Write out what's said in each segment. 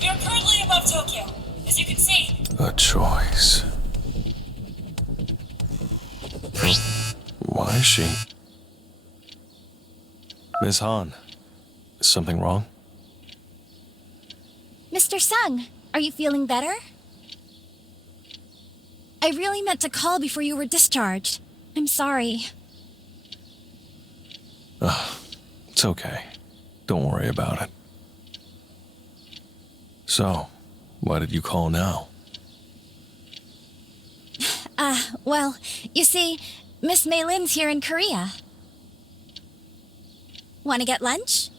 We are currently above Tokyo. As you can see, A choice. Why is she? Ms. Han, is something wrong? Mr. Sung, are you feeling better? I really meant to call before you were discharged. I'm sorry. It's okay. Don't worry about it. So, why did you call now? Well, you see, Miss Mei Lin's here in Korea. Want to get lunch?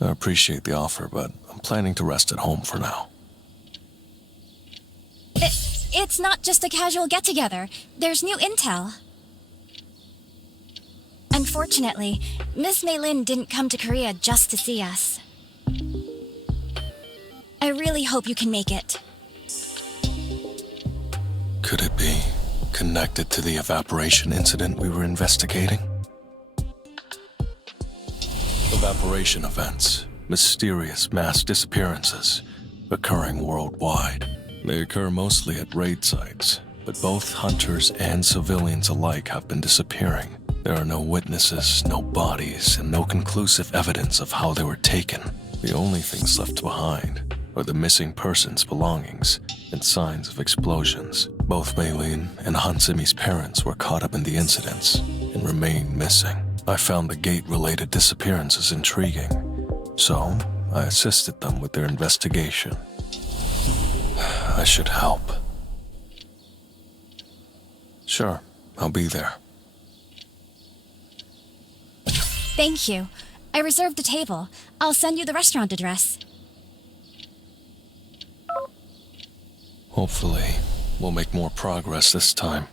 I appreciate the offer, but I'm planning to rest at home for now. It's not just a casual get-together. There's new intel. Unfortunately, Miss Mei Lin didn't come to Korea just to see us. I really hope you can make it. Could it be connected to the evaporation incident we were investigating? Evaporation events, mysterious mass disappearances, occurring worldwide. They occur mostly at raid sites, but both hunters and civilians alike have been disappearing. There are no witnesses, no bodies, and no conclusive evidence of how they were taken. The only things left behind are the missing person's belongings and signs of explosions. Both Mei Lin and Han Simi's parents were caught up in the incidents and remain missing. I found the gate-related disappearances intriguing, so I assisted them with their investigation. I should help. Sure, I'll be there. Thank you. I reserved a table. I'll send you the restaurant address. Hopefully, we'll make more progress this time.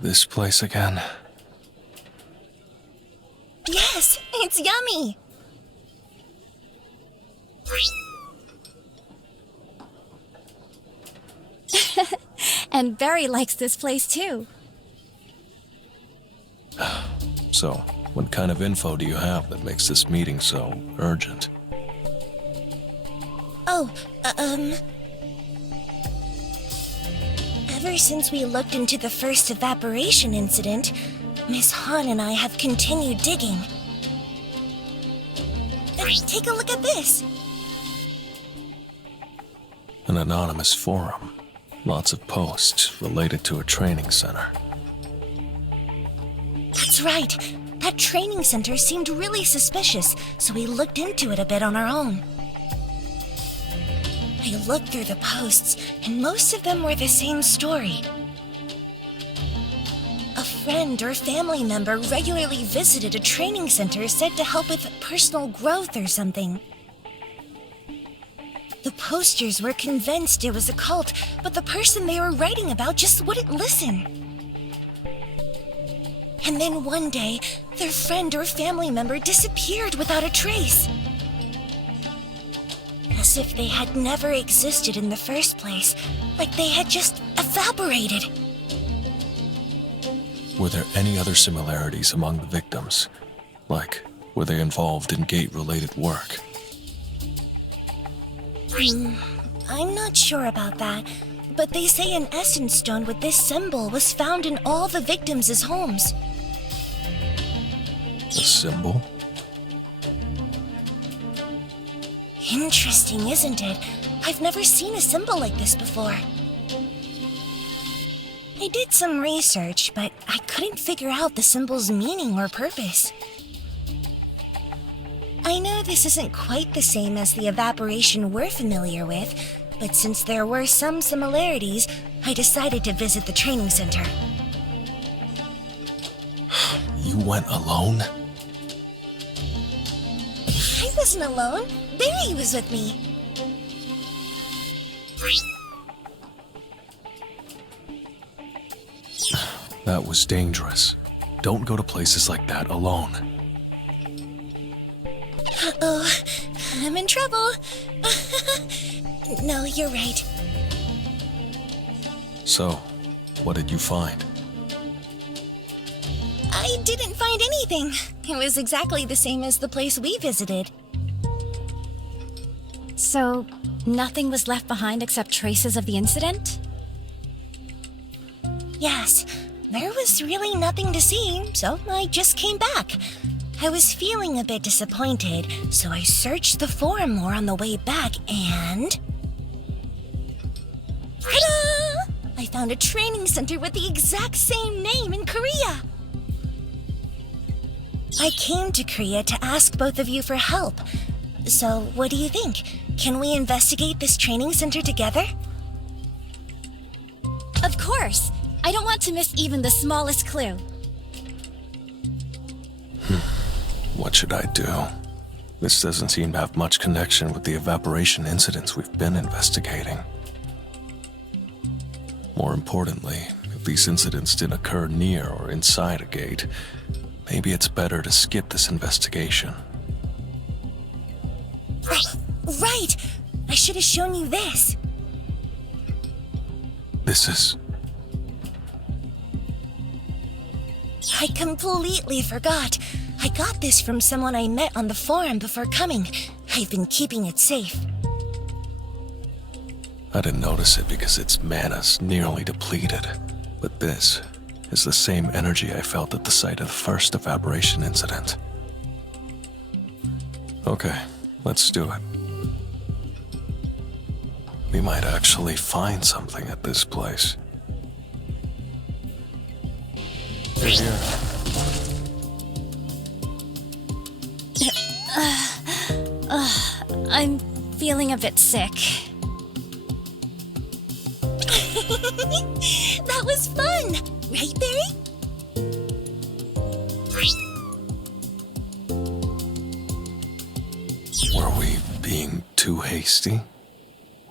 This place again. Yes, it's yummy! And Barry likes this place too. So, what kind of info do you have that makes this meeting so urgent? Ever since we looked into the first evaporation incident, Miss Han and I have continued digging. Take a look at this. An anonymous forum. Lots of posts related to a training center. That's right. That training center seemed really suspicious, so we looked into it a bit on our own. I looked through the posts, and most of them were the same story. A friend or family member regularly visited a training center said to help with personal growth or something. The posters were convinced it was a cult, but the person they were writing about just wouldn't listen. And then one day, their friend or family member disappeared without a trace. As if they had never existed in the first place, like they had just evaporated. Were there any other similarities among the victims? Like, were they involved in gate-related work? I'm not sure about that, but they say an essence stone with this symbol was found in all the victims' homes. A symbol? Interesting, isn't it? I've never seen a symbol like this before. I did some research, but I couldn't figure out the symbol's meaning or purpose. I know this isn't quite the same as the evaporation we're familiar with, but since there were some similarities, I decided to visit the training center. You went alone? I wasn't alone. Barry was with me. That was dangerous. Don't go to places like that alone. Uh-oh, I'm in trouble. No, you're right. So, what did you find? I didn't find anything. It was exactly the same as the place we visited. So, nothing was left behind except traces of the incident? Yes, there was really nothing to see, so I just came back. I was feeling a bit disappointed, so I searched the forum more on the way back and... Ta-da! I found a training center with the exact same name in Korea. I came to Korea to ask both of you for help. So, what do you think? Can we investigate this training center together? Of course! I don't want to miss even the smallest clue. What should I do? This doesn't seem to have much connection with the evaporation incidents we've been investigating. More importantly, if these incidents didn't occur near or inside a gate, maybe it's better to skip this investigation. Right! I should have shown you this. This is... I completely forgot. I got this from someone I met on the forum before coming. I've been keeping it safe. I didn't notice it because its mana's nearly depleted. But this is the same energy I felt at the site of the first evaporation incident. Okay, let's do it. We might actually find something at this place. They're here. I'm feeling a bit sick. That was fun! Right, Barry? Were we being too hasty?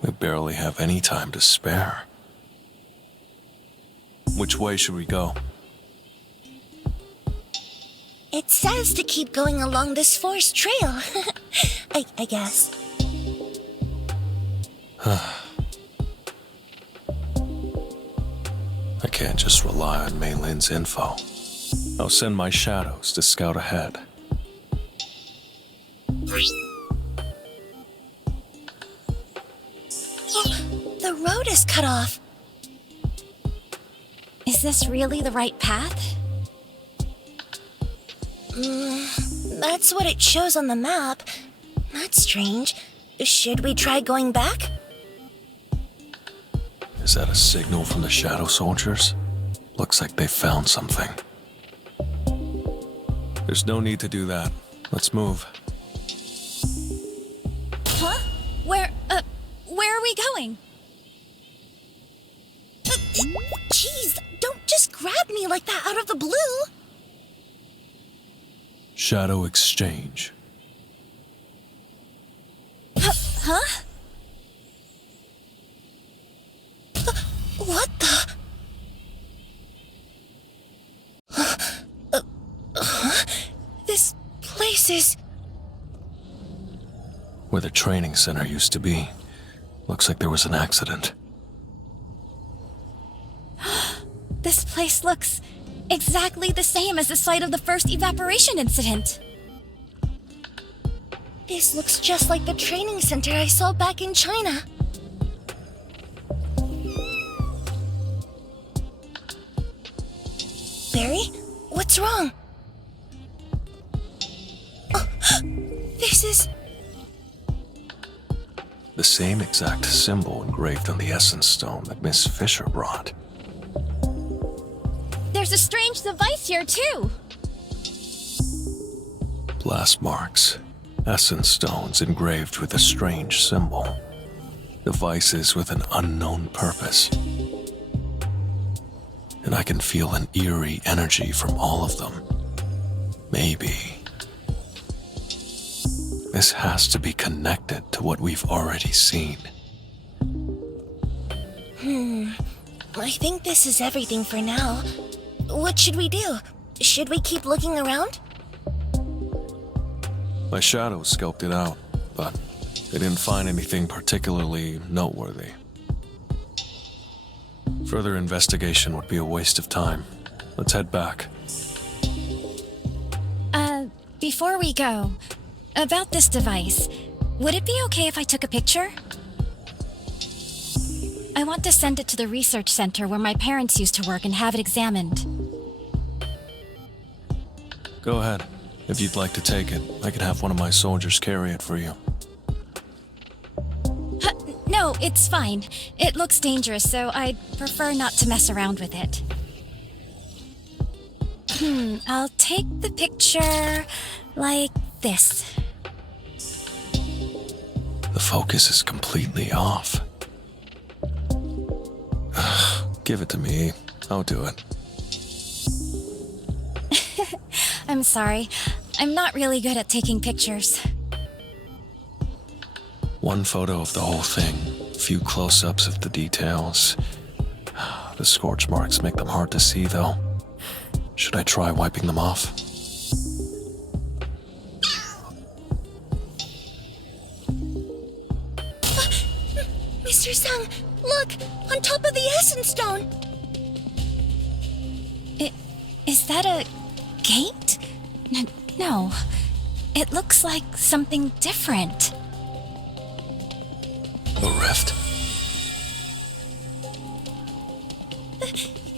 We barely have any time to spare. Which way should we go? It says to keep going along this forest trail. I guess. I can't just rely on Mei Lin's info. I'll send my shadows to scout ahead. Oh, the road is cut off. Is this really the right path? That's what it shows on the map. That's strange. Should we try going back? Is that a signal from the Shadow Soldiers? Looks like they found something. There's no need to do that. Let's move. Huh? Where are we going? Jeez, don't just grab me like that out of the blue. Shadow Exchange. Huh? What the? This place is... Where the training center used to be. Looks like there was an accident. This place looks exactly the same as the site of the first evaporation incident. This looks just like the training center I saw back in China. Barry, what's wrong? Oh, this is... The same exact symbol engraved on the Essence Stone that Miss Fisher brought. There's a strange device here too. Blast marks. Essence Stones engraved with a strange symbol. Devices with an unknown purpose. And I can feel an eerie energy from all of them. Maybe. This has to be connected to what we've already seen. I think this is everything for now. What should we do? Should we keep looking around? My shadows scoped it out, but they didn't find anything particularly noteworthy. Further investigation would be a waste of time. Let's head back. Before we go, about this device, would it be okay if I took a picture? I want to send it to the research center where my parents used to work and have it examined. Go ahead. If you'd like to take it, I could have one of my soldiers carry it for you. No, it's fine. It looks dangerous, so I'd prefer not to mess around with it. I'll take the picture like this. The focus is completely off. Give it to me. I'll do it. I'm sorry. I'm not really good at taking pictures. One photo of the whole thing. A few close-ups of the details. The scorch marks make them hard to see, though. Should I try wiping them off? Mr. Sung, look! On top of the Essence Stone! Is that a gate? No. It looks like something different. A rift?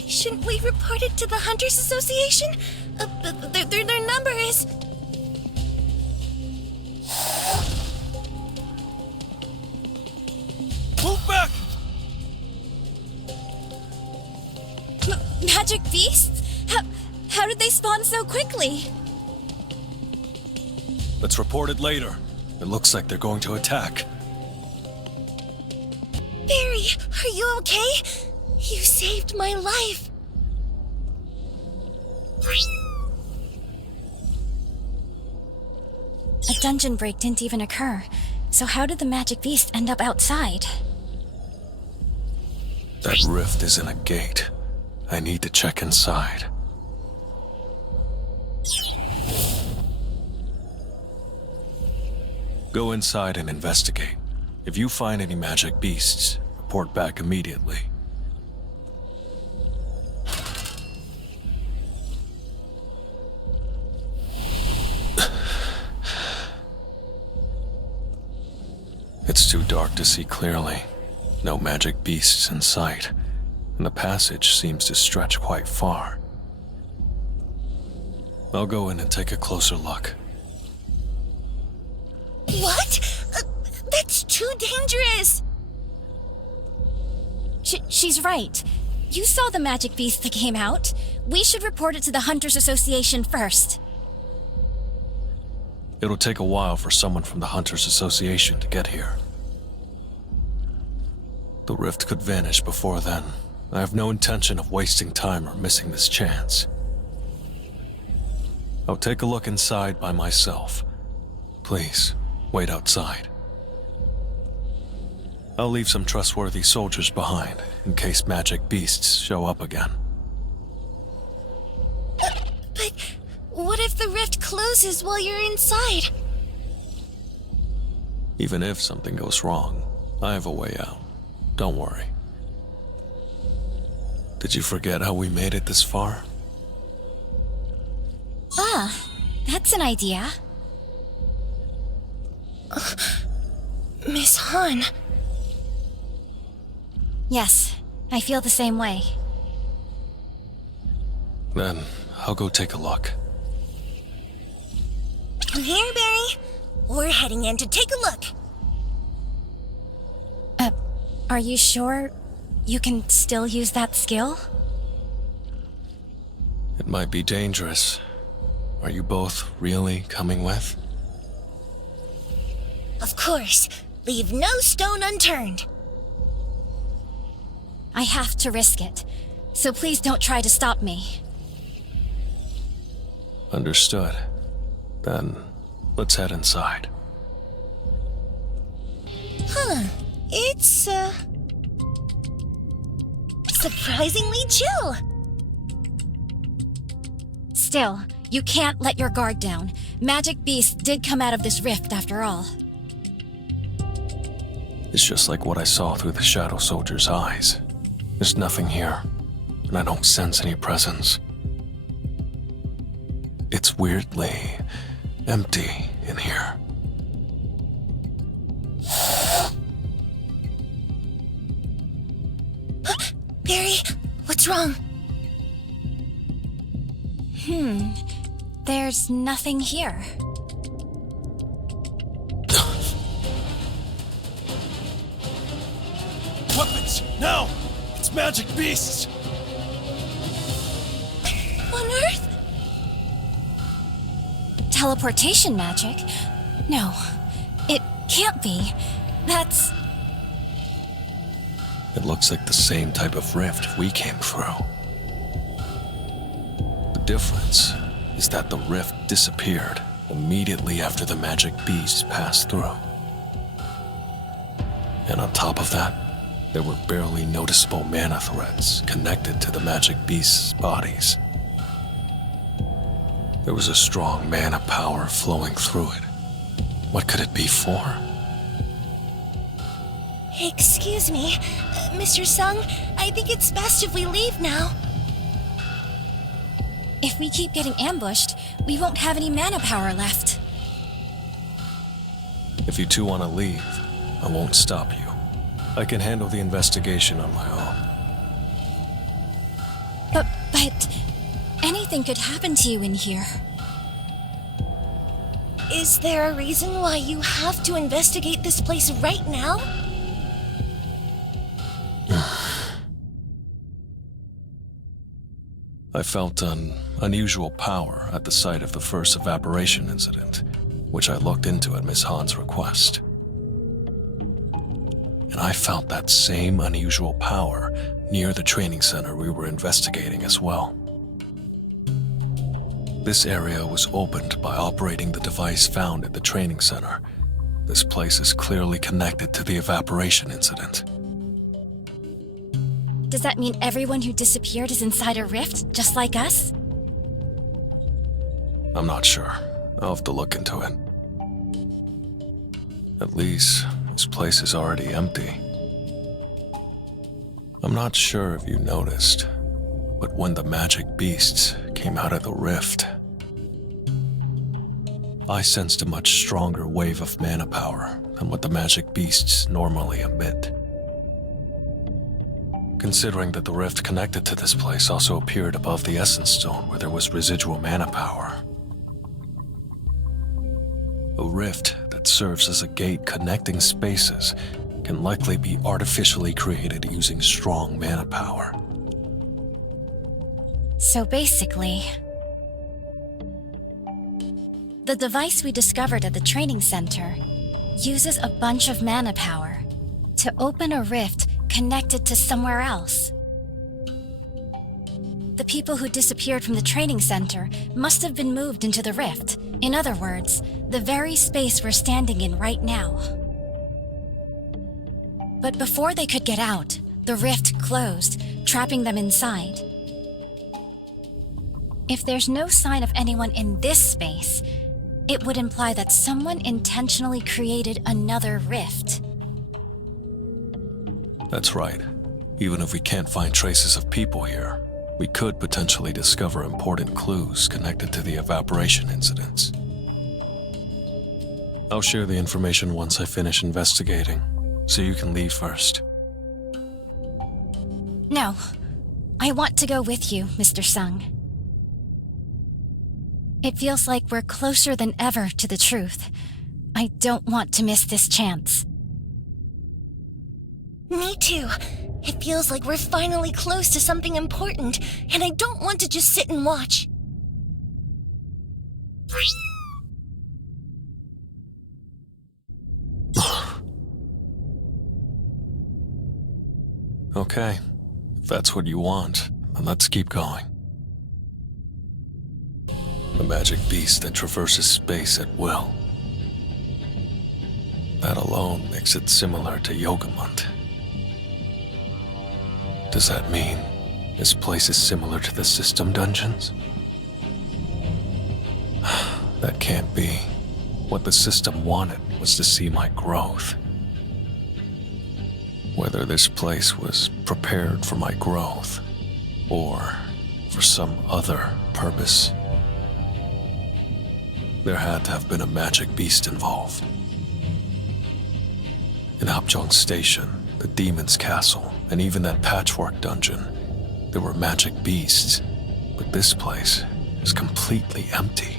Shouldn't we report it to the Hunters Association? Their number is... Move back! Magic beasts? How did they spawn so quickly? Let's report it later. It looks like they're going to attack. Barry, are you okay? You saved my life. A dungeon break didn't even occur. So how did the magic beast end up outside? That rift isn't a gate. I need to check inside. Go inside and investigate. If you find any magic beasts, report back immediately. It's too dark to see clearly. No magic beasts in sight, and the passage seems to stretch quite far. I'll go in and take a closer look. What? That's too dangerous! She's right. You saw the magic beast that came out. We should report it to the Hunters Association first. It'll take a while for someone from the Hunters Association to get here. The rift could vanish before then. I have no intention of wasting time or missing this chance. I'll take a look inside by myself. Please, wait outside. I'll leave some trustworthy soldiers behind, in case magic beasts show up again. But what if the rift closes while you're inside? Even if something goes wrong, I have a way out. Don't worry. Did you forget how we made it this far? That's an idea. Miss Han. Yes, I feel the same way. Then, I'll go take a look. Come here, Barry. We're heading in to take a look. Are you sure you can still use that skill? It might be dangerous. Are you both really coming with? Of course. Leave no stone unturned. I have to risk it, so please don't try to stop me. Understood. Then, let's head inside. It's, surprisingly chill. Still, you can't let your guard down. Magic beasts did come out of this rift after all. It's just like what I saw through the Shadow Soldier's eyes. There's nothing here, and I don't sense any presence. It's weirdly empty in here. Barry, what's wrong? There's nothing here. Weapons! Now! It's magic beasts! On Earth? Teleportation magic? No, it can't be. That's... It looks like the same type of rift we came through. The difference is that the rift disappeared immediately after the magic beasts passed through. And on top of that, there were barely noticeable mana threads connected to the magic beasts' bodies. There was a strong mana power flowing through it. What could it be for? Excuse me, Mr. Sung, I think it's best if we leave now. If we keep getting ambushed, we won't have any mana power left. If you two want to leave, I won't stop you. I can handle the investigation on my own. But anything could happen to you in here. Is there a reason why you have to investigate this place right now? I felt an unusual power at the site of the first evaporation incident, which I looked into at Miss Han's request. And I felt that same unusual power near the training center we were investigating as well. This area was opened by operating the device found at the training center. This place is clearly connected to the evaporation incident. Does that mean everyone who disappeared is inside a rift, just like us? I'm not sure. I'll have to look into it. At least, this place is already empty. I'm not sure if you noticed, but when the magic beasts came out of the rift, I sensed a much stronger wave of mana power than what the magic beasts normally emit. Considering that the rift connected to this place also appeared above the Essence Stone where there was residual mana power. A rift that serves as a gate connecting spaces can likely be artificially created using strong mana power. So basically, the device we discovered at the training center uses a bunch of mana power to open a rift connected to somewhere else. The people who disappeared from the training center must have been moved into the rift. In other words, the very space we're standing in right now. But before they could get out, the rift closed, trapping them inside. If there's no sign of anyone in this space, it would imply that someone intentionally created another rift. That's right. Even if we can't find traces of people here, we could potentially discover important clues connected to the evaporation incidents. I'll share the information once I finish investigating, so you can leave first. No, I want to go with you, Mr. Sung. It feels like we're closer than ever to the truth. I don't want to miss this chance. Me too. It feels like we're finally close to something important, and I don't want to just sit and watch. Okay, if that's what you want, then let's keep going. A magic beast that traverses space at will. That alone makes it similar to Yogamont. Does that mean this place is similar to the system dungeons? That can't be. What the system wanted was to see my growth. Whether this place was prepared for my growth, or for some other purpose. There had to have been a magic beast involved. In Hapjeong Station, the Demon's Castle, and even that patchwork dungeon, there were magic beasts, but this place is completely empty.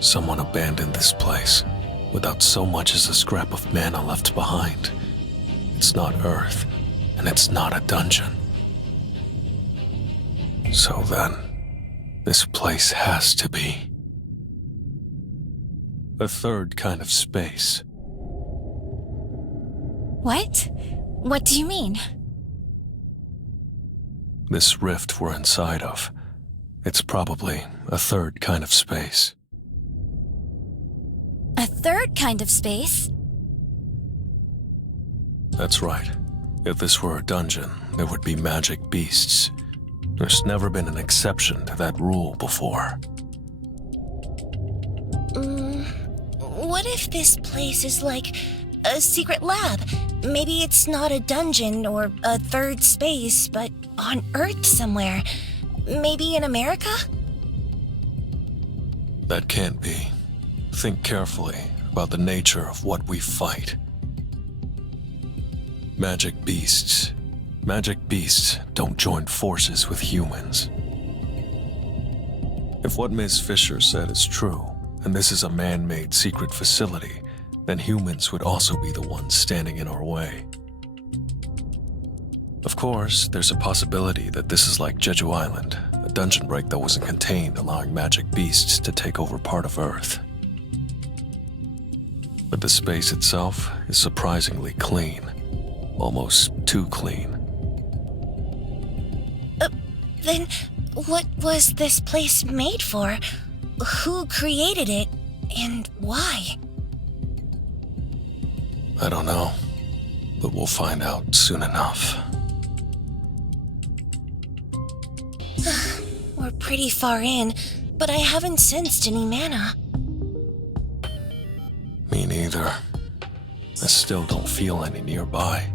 Someone abandoned this place without so much as a scrap of mana left behind. It's not Earth, and it's not a dungeon. So then, this place has to be a third kind of space. What? What do you mean? This rift we're inside of, it's probably a third kind of space. A third kind of space? That's right. If this were a dungeon, there would be magic beasts. There's never been an exception to that rule before. What if this place is like a secret lab? Maybe it's not a dungeon or a third space, but on Earth somewhere. Maybe in America? That can't be. Think carefully about the nature of what we fight. Magic beasts. Magic beasts don't join forces with humans. If what Ms. Fisher said is true, and this is a man-made secret facility, then humans would also be the ones standing in our way. Of course, there's a possibility that this is like Jeju Island, a dungeon break that wasn't contained, allowing magic beasts to take over part of Earth. But the space itself is surprisingly clean. Almost too clean. Then what was this place made for? Who created it, and why? I don't know, but we'll find out soon enough. We're pretty far in, but I haven't sensed any mana. Me neither. I still don't feel any nearby.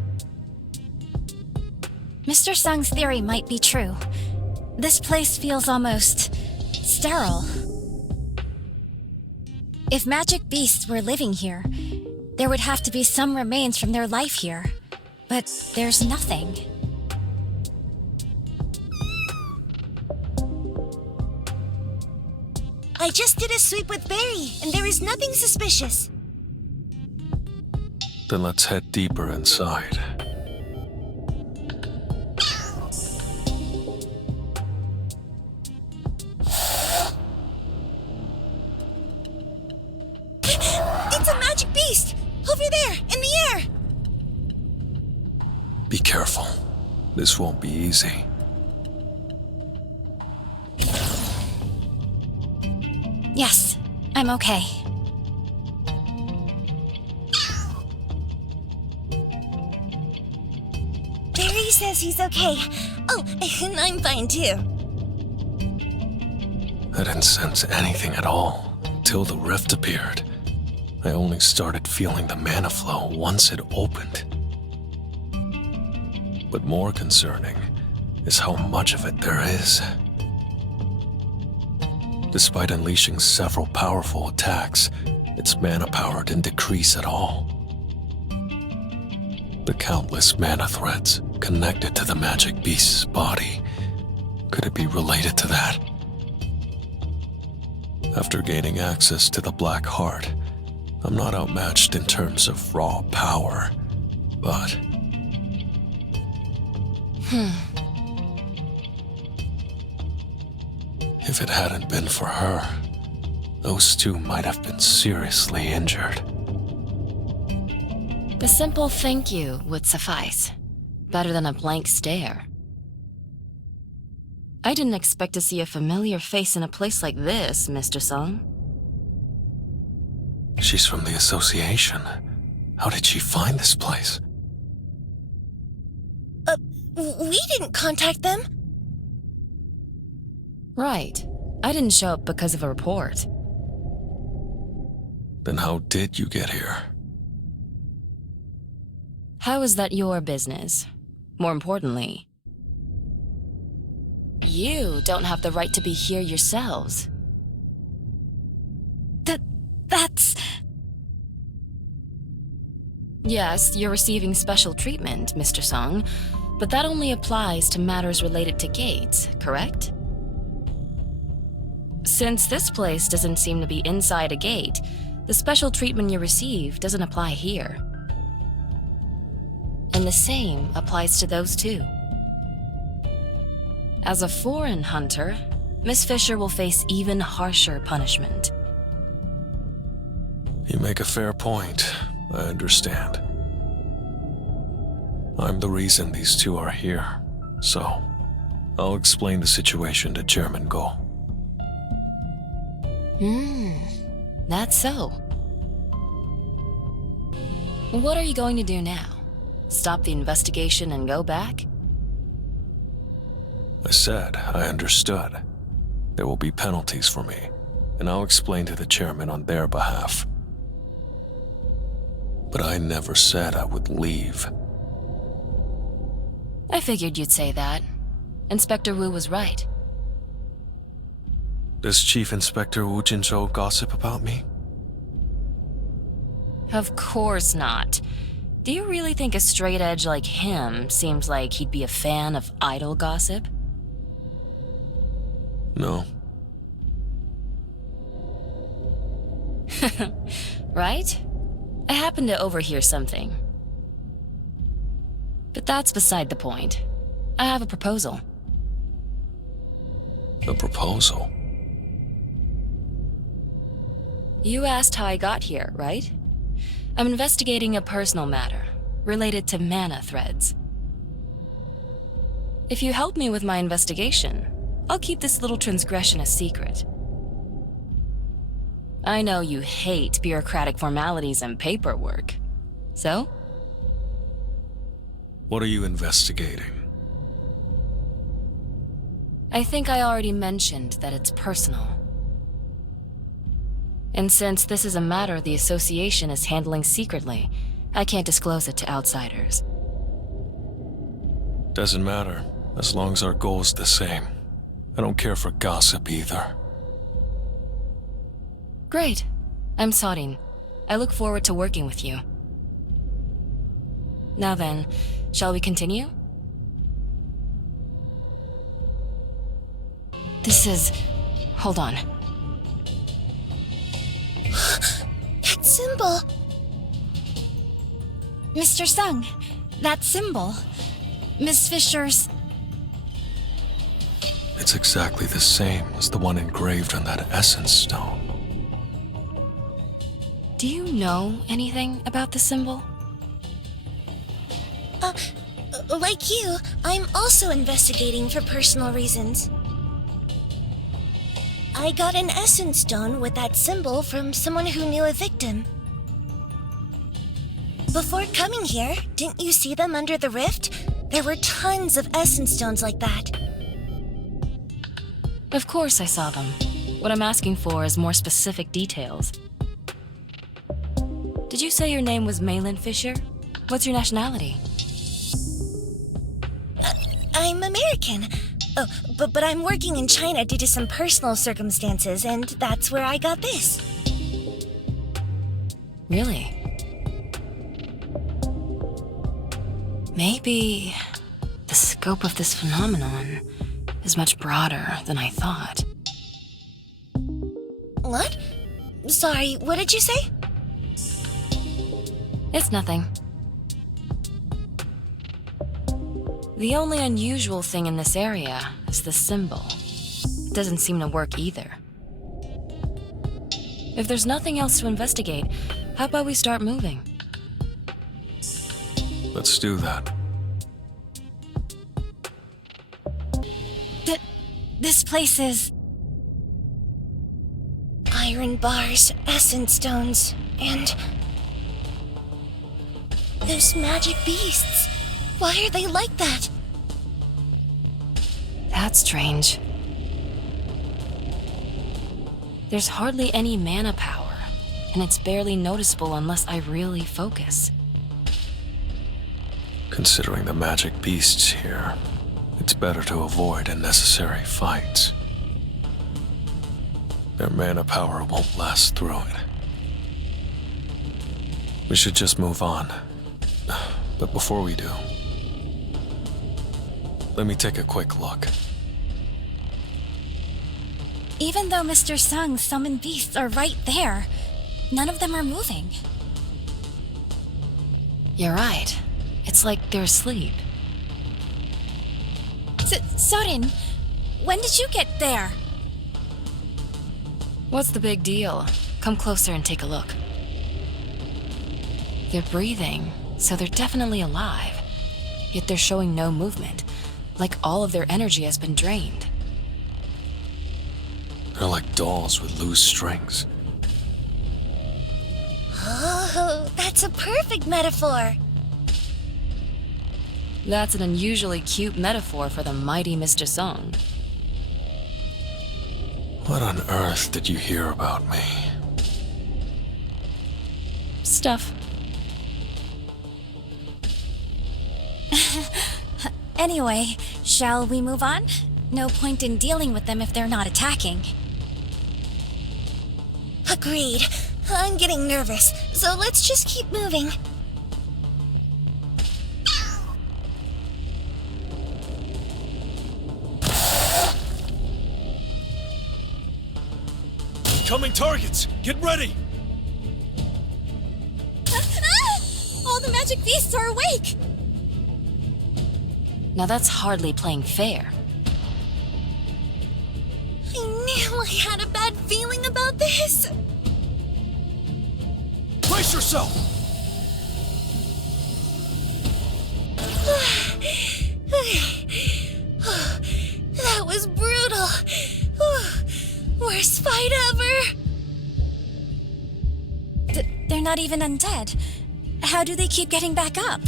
Mr. Sung's theory might be true. This place feels almost sterile. If magic beasts were living here, there would have to be some remains from their life here. But there's nothing. I just did a sweep with Barry, and there is nothing suspicious. Then let's head deeper inside. It's a magic beast! Over there, in the air! Be careful. This won't be easy. Yes, I'm okay. Barry says he's okay. Oh, and I'm fine too. I didn't sense anything at all until the rift appeared. I only started feeling the mana flow once it opened. But more concerning is how much of it there is. Despite unleashing several powerful attacks, its mana power didn't decrease at all. The countless mana threads connected to the magic beast's body. Could it be related to that? After gaining access to the Black Heart, I'm not outmatched in terms of raw power, but... If it hadn't been for her, those two might have been seriously injured. A simple thank you would suffice. Better than a blank stare. I didn't expect to see a familiar face in a place like this, Mr. Sung. She's from the association. How did she find this place? We didn't contact them. Right. I didn't show up because of a report. Then how did you get here? How is that your business? More importantly, you don't have the right to be here yourselves. That's... Yes, you're receiving special treatment, Mr. Sung, but that only applies to matters related to gates, correct? Since this place doesn't seem to be inside a gate, the special treatment you receive doesn't apply here. And the same applies to those two. As a foreign hunter, Miss Fisher will face even harsher punishment. You make a fair point. I understand. I'm the reason these two are here, so I'll explain the situation to Chairman Go. That's so. What are you going to do now? Stop the investigation and go back? I said I understood. There will be penalties for me, and I'll explain to the chairman on their behalf. But I never said I would leave. I figured you'd say that. Inspector Wu was right. Does Chief Inspector Wu Jinzhou gossip about me? Of course not. Do you really think a straight edge like him seems like he'd be a fan of idle gossip? No. Right? I happened to overhear something. But that's beside the point. I have a proposal. A proposal? You asked how I got here, right? I'm investigating a personal matter related to mana threads. If you help me with my investigation, I'll keep this little transgression a secret. I know you hate bureaucratic formalities and paperwork. So? What are you investigating? I think I already mentioned that it's personal. And since this is a matter the Association is handling secretly, I can't disclose it to outsiders. Doesn't matter, as long as our goal's the same. I don't care for gossip either. Great. I'm Sorin. I look forward to working with you. Now then, shall we continue? Hold on. That symbol! Mr. Sung, that symbol. Miss Fisher's... It's exactly the same as the one engraved on that essence stone. Do you know anything about the symbol? Like you, I'm also investigating for personal reasons. I got an essence stone with that symbol from someone who knew a victim. Before coming here, didn't you see them under the rift? There were tons of essence stones like that. Of course I saw them. What I'm asking for is more specific details. Did you say your name was Maylin Fisher? What's your nationality? I'm American. Oh, but I'm working in China due to some personal circumstances, and that's where I got this. Really? Maybe the scope of this phenomenon is much broader than I thought. What? Sorry, what did you say? It's nothing. The only unusual thing in this area is the symbol. It doesn't seem to work either. If there's nothing else to investigate, how about we start moving? Let's do that. This place is... Iron bars, essence stones, and... those magic beasts. Why are they like that? That's strange. There's hardly any mana power, and it's barely noticeable unless I really focus. Considering the magic beasts here, it's better to avoid unnecessary fights. Their mana power won't last through it. We should just move on. But before we do, let me take a quick look. Even though Mr. Sung's summoned beasts are right there, none of them are moving. You're right. It's like they're asleep. Sorin, when did you get there? What's the big deal? Come closer and take a look. They're breathing, so they're definitely alive. Yet they're showing no movement, like all of their energy has been drained. They're like dolls with loose strings. Oh, that's a perfect metaphor. That's an unusually cute metaphor for the mighty Mr. Sung. What on earth did you hear about me? Stuff. Anyway, shall we move on? No point in dealing with them if they're not attacking. Agreed. I'm getting nervous, so let's just keep moving. Incoming targets! Get ready! All the magic beasts are awake! Now that's hardly playing fair. I knew I had a bad feeling about this. Brace yourself! That was brutal. Worst fight ever. They're not even undead. How do they keep getting back up?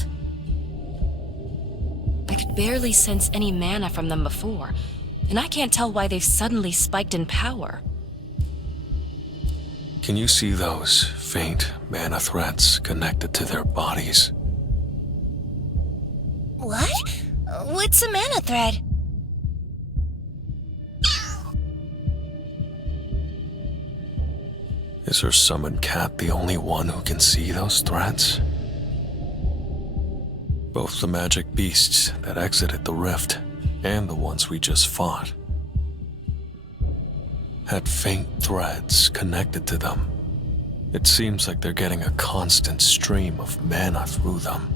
I could barely sense any mana from them before, and I can't tell why they've suddenly spiked in power. Can you see those faint mana threads connected to their bodies? What? What's a mana thread? Is her summoned cat the only one who can see those threads? Both the magic beasts that exited the rift and the ones we just fought had faint threads connected to them. It seems like they're getting a constant stream of mana through them.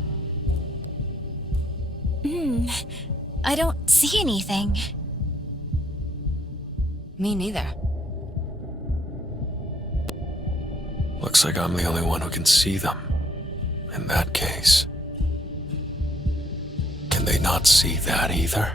I don't see anything. Me neither. Looks like I'm the only one who can see them. In that case, can they not see that either?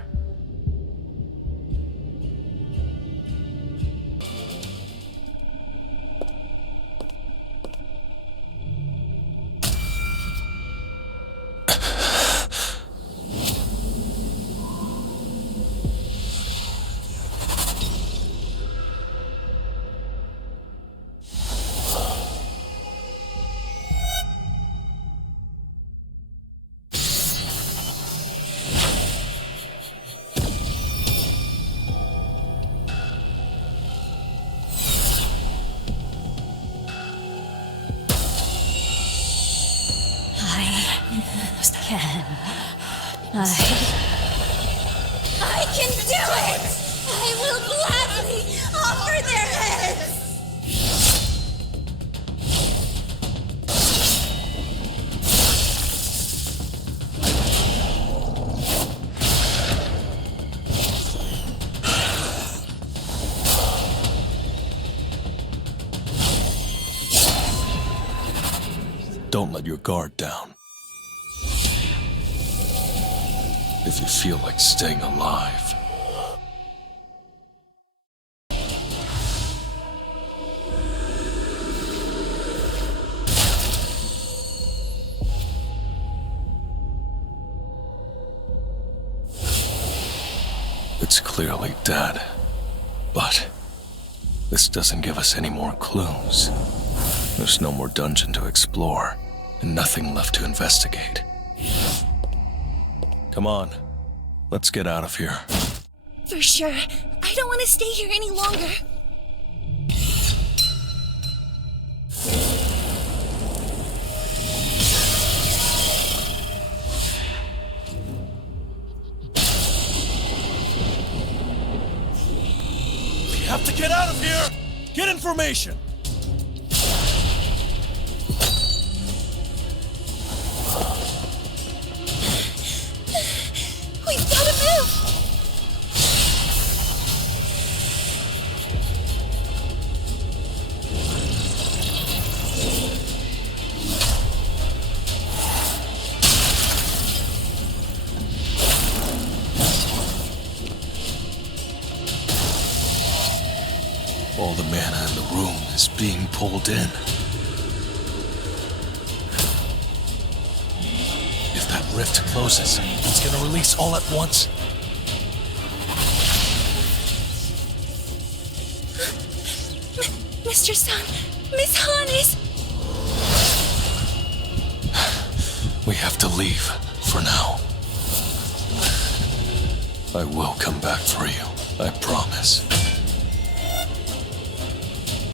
I can do it! I will gladly offer their heads! Don't let your guard down. If you feel like staying alive. It's clearly dead, but this doesn't give us any more clues. There's no more dungeon to explore, and nothing left to investigate. Come on. Let's get out of here. For sure. I don't want to stay here any longer. We have to get out of here! Get information! We've got to move! All the mana in the room is being pulled in. If that rift closes, it's gonna release all at once. Mr. Sung, Miss Hannes! We have to leave, for now. I will come back for you, I promise.